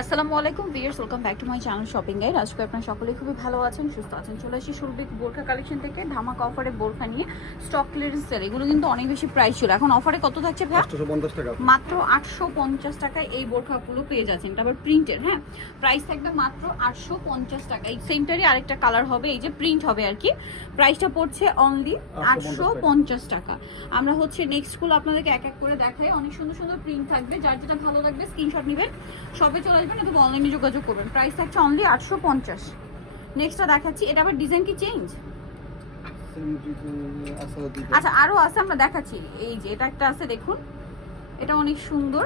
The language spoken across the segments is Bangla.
আসসালামু আলাইকুম viewers, welcome back to my channel shopping guide. আজকে আপনারা সকলেই খুবই ভালো আছেন, সুস্থ আছেন। চলে আসি সুরভিক বোরখা কালেকশন থেকে ধামাকা অফারে বোরখা নিয়ে। স্টক ক্লিয়ারেন্স সেল, এগুলো কিন্তু অনেক বেশি প্রাইস ছিল। এখন অফারে কত থাকছে ভাই? 850 টাকা, মাত্র 850 টাকায় এই বোরখাগুলো পেয়ে যাচ্ছেন। এটা আবার প্রিন্টের, হ্যাঁ, প্রাইস থাকবে মাত্র 850 টাকা। এই সেমটারই আরেকটা কালার হবে, এই যে প্রিন্ট হবে আর কি। প্রাইসটা পড়ছে অনলি 850 টাকা। আমরা হচ্ছে নেক্সটগুলো আপনাদেরকে এক এক করে দেখাই। অনেক সুন্দর সুন্দর প্রিন্ট থাকবে, যার যেটা ভালো লাগবে স্ক্রিনশট নেবেন, সবে চলে আসবেন অথবা অনলাইনে যোগাযোগ করবেন। প্রাইস থাকছে অনলি 850। নেক্সটটা দেখাচ্ছি, এটা আবার ডিজাইন কি চেঞ্জ? আচ্ছা, আরো আছে, আমরা দেখাচ্ছি। এই যে এটা একটা আছে, দেখুন, এটা অনেক সুন্দর,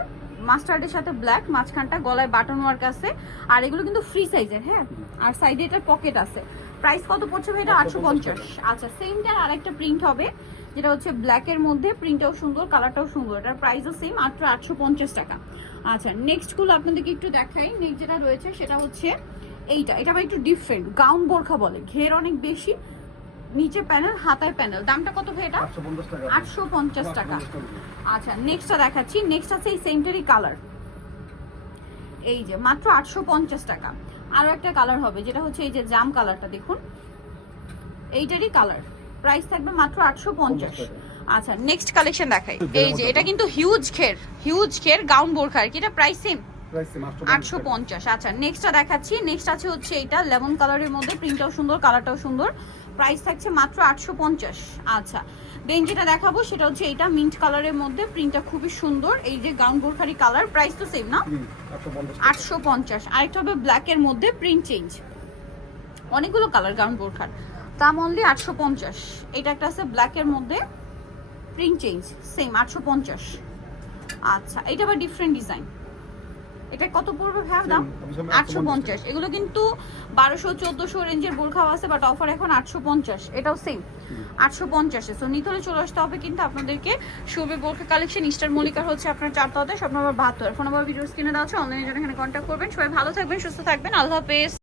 মাস্টার্ডের সাথে ব্ল্যাক, মাঝখানটা গলায় বাটন ওয়ার্ক আছে। আর এগুলো কিন্তু ফ্রি সাইজের, হ্যাঁ, আর সাইডে এটার পকেট আছে। প্রাইস কত পড়ছে ভাই এটা? 850। আচ্ছা, সেমটার আরেকটা প্রিন্ট হবে, যেটা হচ্ছে ব্ল্যাকের মধ্যে, প্রিন্টটাও সুন্দর, কালারটাও সুন্দর, এটার প্রাইসও সেম, মাত্র 850 টাকা। আচ্ছা, নেক্সটগুলো আপনাদেরকে একটু দেখাই। নেক্সট যেটা রয়েছে সেটা হচ্ছে এইটা, এটা আবার একটু ডিফারেন্ট, গাউন বোরখা বলে, ঘের অনেক বেশি, নিচে প্যানেল, হাতায় প্যানেল। দামটা কত ভাই এটা? 850 টাকা। আচ্ছা, নেক্সটটা দেখাচ্ছি। নেক্সট আছে এই সেন্টারি কালার, এই যে মাত্র 850 টাকা। আরো একটা কালার হবে, যেটা হচ্ছে এই যে জাম কালারটা, দেখুন, এইটারই কালার। প্রাইস থাকবে মাত্র 850। আচ্ছা, নেক্সট কালেকশন দেখাই। এই যে এটা কিন্তু হিউজ ঘের গাউন বোরখা আর কি, এটা প্রাইস সেম 850। আচ্ছা, নেক্সটটা দেখাচ্ছি। নেক্সট আছে হচ্ছে এইটা লেমন কালারের মধ্যে, প্রিন্টটাও সুন্দর, কালারটাও সুন্দর, প্রাইস থাকছে মাত্র 850। আচ্ছা, দেন যেটা দেখাবো সেটা হচ্ছে এইটা মিন্ট কালারের মধ্যে, প্রিন্টটা খুবই সুন্দর, এই যে গাউন বোরখারি কালার, প্রাইস তো সেম না, 850। আরেকটা হবে ব্ল্যাকের মধ্যে, প্রিন্ট চেঞ্জ, অনেকগুলো কালার গাউন বোরখার, দাম অনলি 850। এটা একটা আছে ব্ল্যাকের মধ্যে, প্রিন্ট চেঞ্জ, সেম 850। আচ্ছা, এটা আবার ডিফারেন্ট ডিজাইন, এটা কত পড়বে ভাই দাম? 850। এগুলো কিন্তু 1200-1400 রেঞ্জের বোরখাও আছে, বাট অফার এখন 850। এটাও সেম 850-এ। সো নিতে হলে চলে আসতে হবে কিন্তু আপনাদেরকে সুরভিক বোরখা কালেকশন, ইস্টার মল্লিকার হচ্ছে আপনার 4 তলাতে, shop number 72। Phone number video স্ক্রিনে দেওয়া আছে, অনলাইনে জন্য এখানে কন্ট্যাক্ট করবেন। সবাই ভালো থাকবেন, সুস্থ থাকবেন, আল্লাহ হাফেজ।